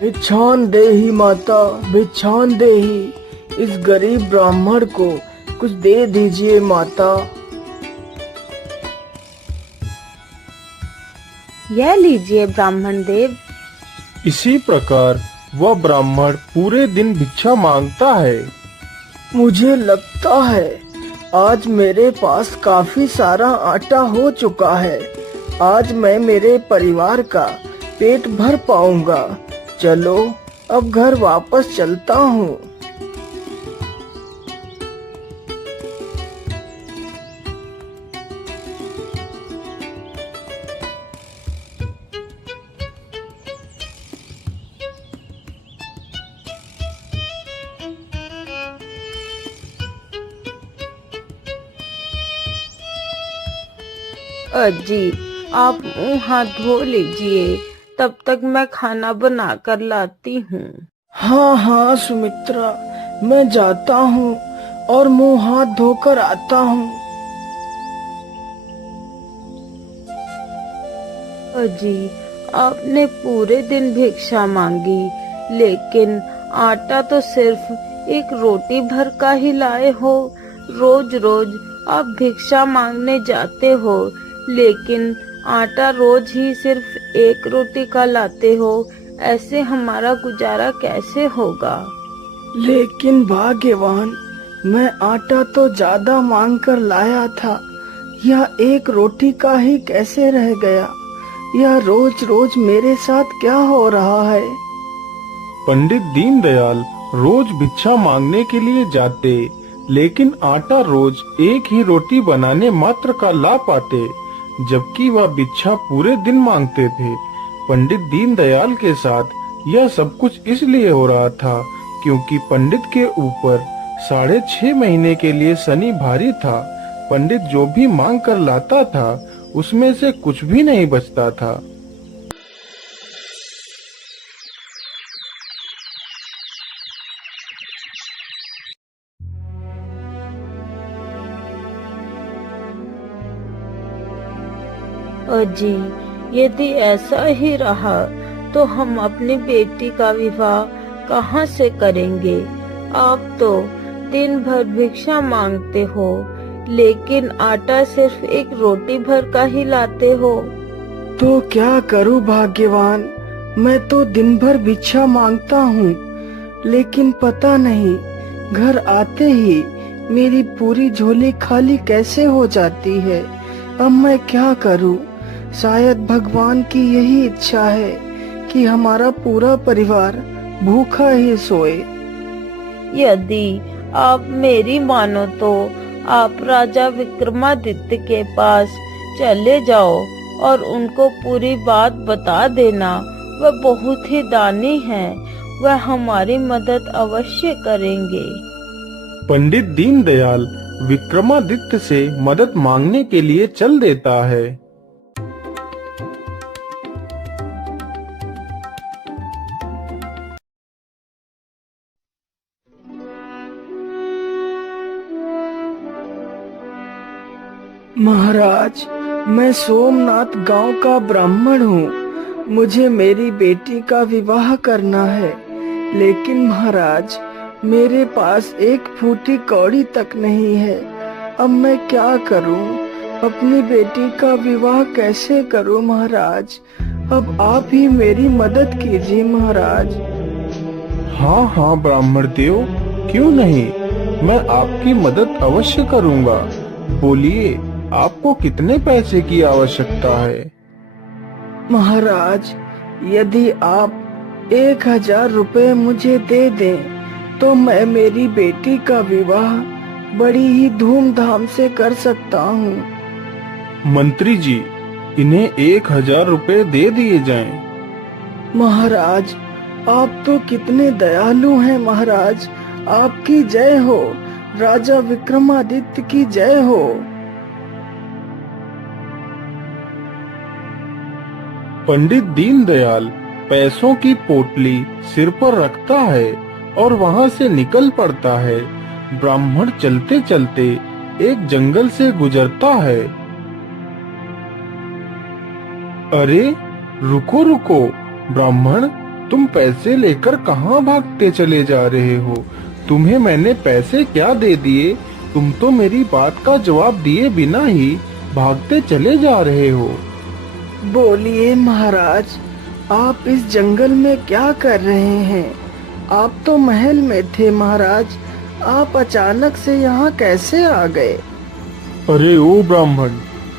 भिक्षान देही माता, भिक्षान देही। इस गरीब ब्राह्मण को कुछ दे दीजिए माता। यह लीजिए ब्राह्मण देव। इसी प्रकार वह ब्राह्मण पूरे दिन भिक्षा मांगता है। मुझे लगता है आज मेरे पास काफी सारा आटा हो चुका है। आज मैं मेरे परिवार का पेट भर पाऊंगा। चलो अब घर वापस चलता हूँ। अजी, आप मुंह हाथ धो लीजिए, तब तक मैं खाना बना कर लाती हूँ। हाँ हाँ सुमित्रा, मैं जाता हूँ और मुंह हाथ धोकर आता हूँ। अजी, आपने पूरे दिन भिक्षा मांगी, लेकिन आटा तो सिर्फ एक रोटी भर का ही लाए हो। रोज रोज आप भिक्षा मांगने जाते हो, लेकिन आटा रोज ही सिर्फ एक रोटी का लाते हो। ऐसे हमारा गुजारा कैसे होगा? लेकिन भाग्यवान, मैं आटा तो ज्यादा मांग कर लाया था। यह एक रोटी का ही कैसे रह गया? यह रोज रोज मेरे साथ क्या हो रहा है? पंडित दीनदयाल रोज भिक्षा मांगने के लिए जाते, लेकिन आटा रोज एक ही रोटी बनाने मात्र का ला पाते, जबकि वह भिक्षा पूरे दिन मांगते थे। पंडित दीनदयाल के साथ यह सब कुछ इसलिए हो रहा था क्योंकि पंडित के ऊपर 6.5 महीने के लिए शनि भारी था। पंडित जो भी मांग कर लाता था उसमें से कुछ भी नहीं बचता था। अजी, यदि ऐसा ही रहा तो हम अपनी बेटी का विवाह कहाँ से करेंगे? आप तो दिन भर भिक्षा मांगते हो, लेकिन आटा सिर्फ एक रोटी भर का ही लाते हो। तो क्या करूं भाग्यवान, मैं तो दिन भर भिक्षा मांगता हूँ, लेकिन पता नहीं घर आते ही मेरी पूरी झोली खाली कैसे हो जाती है। अब मैं क्या करूं? शायद भगवान की यही इच्छा है कि हमारा पूरा परिवार भूखा ही सोए। यदि आप मेरी मानो तो आप राजा विक्रमादित्य के पास चले जाओ और उनको पूरी बात बता देना। वह बहुत ही दानी हैं, वह हमारी मदद अवश्य करेंगे। पंडित दीनदयाल विक्रमादित्य से मदद मांगने के लिए चल देता है। महाराज, मैं सोमनाथ गांव का ब्राह्मण हूँ। मुझे मेरी बेटी का विवाह करना है, लेकिन महाराज मेरे पास एक फूटी कौड़ी तक नहीं है। अब मैं क्या करूँ? अपनी बेटी का विवाह कैसे करूँ महाराज? अब आप ही मेरी मदद कीजिए महाराज। हाँ हाँ ब्राह्मण देव, क्यों नहीं, मैं आपकी मदद अवश्य करूँगा। बोलिए, आपको कितने पैसे की आवश्यकता है? महाराज, यदि आप 1000 रुपए मुझे दे दें तो मैं मेरी बेटी का विवाह बड़ी ही धूमधाम से कर सकता हूँ। मंत्री जी, इन्हें 1000 रुपए दे दिए जाएं। महाराज, आप तो कितने दयालु हैं महाराज। आपकी जय हो, राजा विक्रमादित्य की जय हो। पंडित दीनदयाल पैसों की पोटली सिर पर रखता है और वहां से निकल पड़ता है। ब्राह्मण चलते चलते एक जंगल से गुजरता है। अरे रुको रुको ब्राह्मण, तुम पैसे लेकर कहाँ भागते चले जा रहे हो? तुम्हें मैंने पैसे क्या दे दिए? तुम तो मेरी बात का जवाब दिए बिना ही भागते चले जा रहे हो। बोलिए महाराज, आप इस जंगल में क्या कर रहे हैं? आप तो महल में थे महाराज, आप अचानक से यहाँ कैसे आ गए? अरे ओ ब्राह्मण,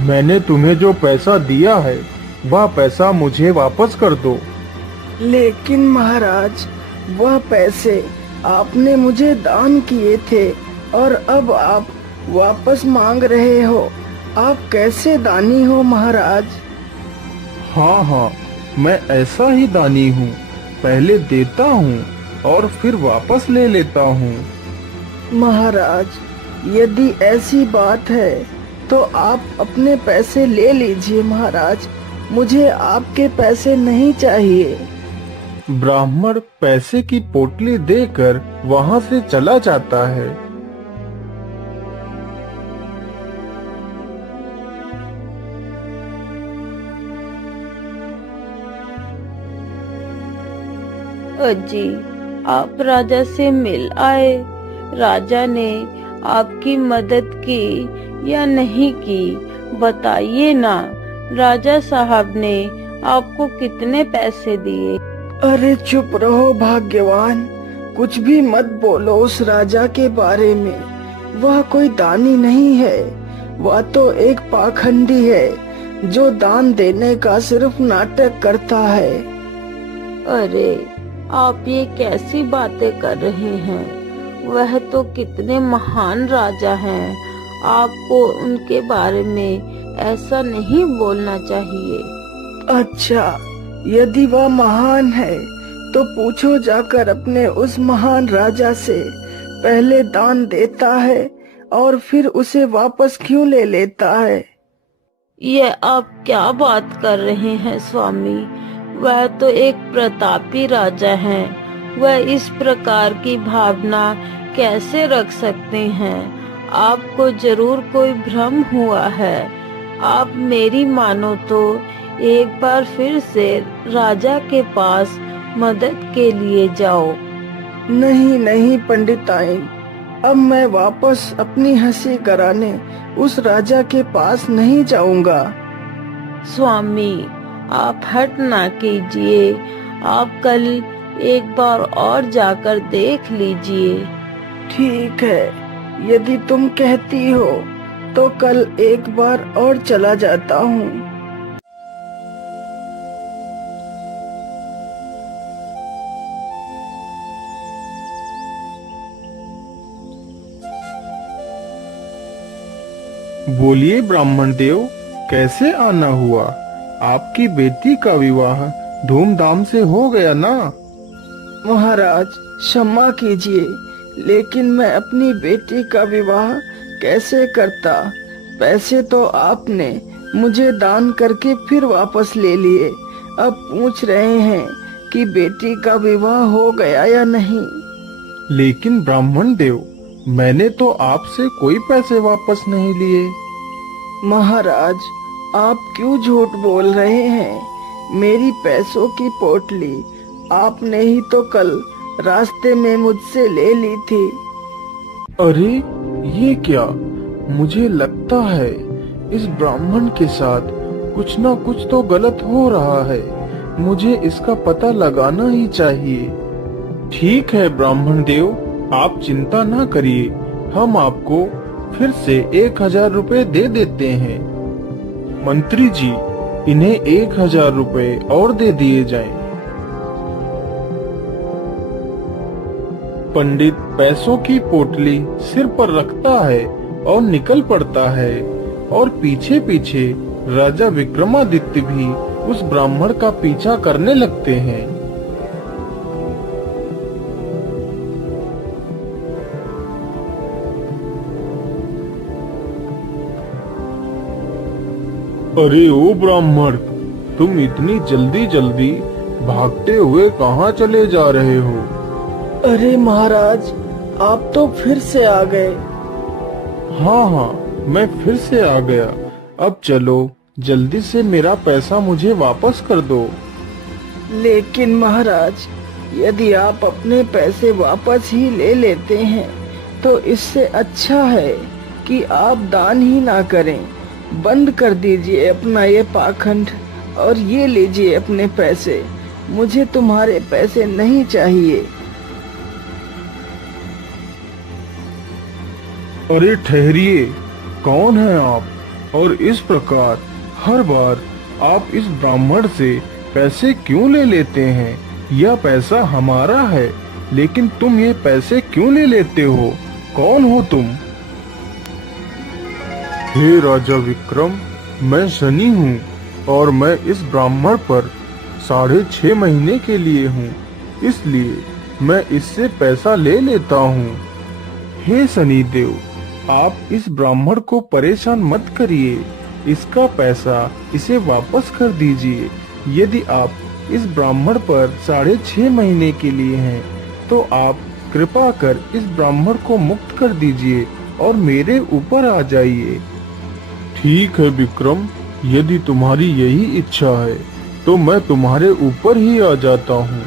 मैंने तुम्हें जो पैसा दिया है वह पैसा मुझे वापस कर दो। लेकिन महाराज, वह पैसे आपने मुझे दान किए थे और अब आप वापस मांग रहे हो। आप कैसे दानी हो महाराज? हाँ हाँ, मैं ऐसा ही दानी हूँ। पहले देता हूँ और फिर वापस ले लेता हूँ। महाराज, यदि ऐसी बात है तो आप अपने पैसे ले लीजिए महाराज, मुझे आपके पैसे नहीं चाहिए। ब्राह्मण पैसे की पोटली देकर वहाँ से चला जाता है। अजी, आप राजा से मिल आए। राजा ने आपकी मदद की या नहीं की, बताइए ना। राजा साहब ने आपको कितने पैसे दिए? अरे चुप रहो भाग्यवान, कुछ भी मत बोलो उस राजा के बारे में। वह कोई दानी नहीं है, वह तो एक पाखंडी है जो दान देने का सिर्फ नाटक करता है। अरे, आप ये कैसी बातें कर रहे हैं? वह तो कितने महान राजा हैं। आपको उनके बारे में ऐसा नहीं बोलना चाहिए। अच्छा, यदि वह महान है तो पूछो जाकर अपने उस महान राजा से। पहले दान देता है और फिर उसे वापस क्यों ले लेता है? ये आप क्या बात कर रहे हैं स्वामी? वह तो एक प्रतापी राजा हैं। वह इस प्रकार की भावना कैसे रख सकते हैं? आपको जरूर कोई भ्रम हुआ है। आप मेरी मानो तो एक बार फिर से राजा के पास मदद के लिए जाओ। नहीं नहीं पंडिताइन, अब मैं वापस अपनी हंसी कराने उस राजा के पास नहीं जाऊंगा। स्वामी, आप हट ना कीजिए। आप कल एक बार और जाकर देख लीजिए। ठीक है, यदि तुम कहती हो तो कल एक बार और चला जाता हूँ। बोलिए ब्राह्मण देव, कैसे आना हुआ? आपकी बेटी का विवाह धूमधाम से हो गया ना? महाराज क्षमा कीजिए, लेकिन मैं अपनी बेटी का विवाह कैसे करता? पैसे तो आपने मुझे दान करके फिर वापस ले लिए। अब पूछ रहे हैं कि बेटी का विवाह हो गया या नहीं। लेकिन ब्राह्मण देव, मैंने तो आपसे कोई पैसे वापस नहीं लिए। महाराज, आप क्यों झूठ बोल रहे हैं? मेरी पैसों की पोटली आपने ही तो कल रास्ते में मुझसे ले ली थी। अरे ये क्या? मुझे लगता है इस ब्राह्मण के साथ कुछ ना कुछ तो गलत हो रहा है। मुझे इसका पता लगाना ही चाहिए। ठीक है ब्राह्मण देव, आप चिंता ना करिए, हम आपको फिर से 1000 रुपए दे देते हैं। मंत्री जी, इन्हें 1000 रुपए और दे दिए जाएं। पंडित पैसों की पोटली सिर पर रखता है और निकल पड़ता है, और पीछे पीछे राजा विक्रमादित्य भी उस ब्राह्मण का पीछा करने लगते हैं। अरे ओ ब्राह्मण, तुम इतनी जल्दी जल्दी भागते हुए कहाँ चले जा रहे हो? अरे महाराज, आप तो फिर से आ गए। हाँ हाँ, मैं फिर से आ गया। अब चलो, जल्दी से मेरा पैसा मुझे वापस कर दो। लेकिन महाराज, यदि आप अपने पैसे वापस ही ले लेते हैं तो इससे अच्छा है कि आप दान ही ना करें। बंद कर दीजिए अपना ये पाखंड और ये लीजिए अपने पैसे। मुझे तुम्हारे पैसे नहीं चाहिए। अरे ठहरिए, कौन है आप? और इस प्रकार हर बार आप इस ब्राह्मण से पैसे क्यों ले लेते हैं? यह पैसा हमारा है, लेकिन तुम ये पैसे क्यों ले लेते हो? कौन हो तुम? हे राजा विक्रम, मैं शनि हूँ और मैं इस ब्राह्मण पर 6.5 महीने के लिए हूँ, इसलिए मैं इससे पैसा ले लेता हूँ। हे शनिदेव, आप इस ब्राह्मण को परेशान मत करिए, इसका पैसा इसे वापस कर दीजिए। यदि आप इस ब्राह्मण पर 6.5 महीने के लिए हैं, तो आप कृपा कर इस ब्राह्मण को मुक्त कर दीजिए और मेरे ऊपर आ जाइए। ठीक है विक्रम, यदि तुम्हारी यही इच्छा है तो मैं तुम्हारे ऊपर ही आ जाता हूँ।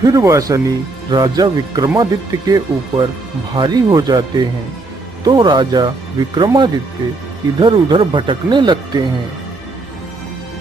फिर वह शनि राजा विक्रमादित्य के ऊपर भारी हो जाते हैं, तो राजा विक्रमादित्य इधर उधर भटकने लगते हैं।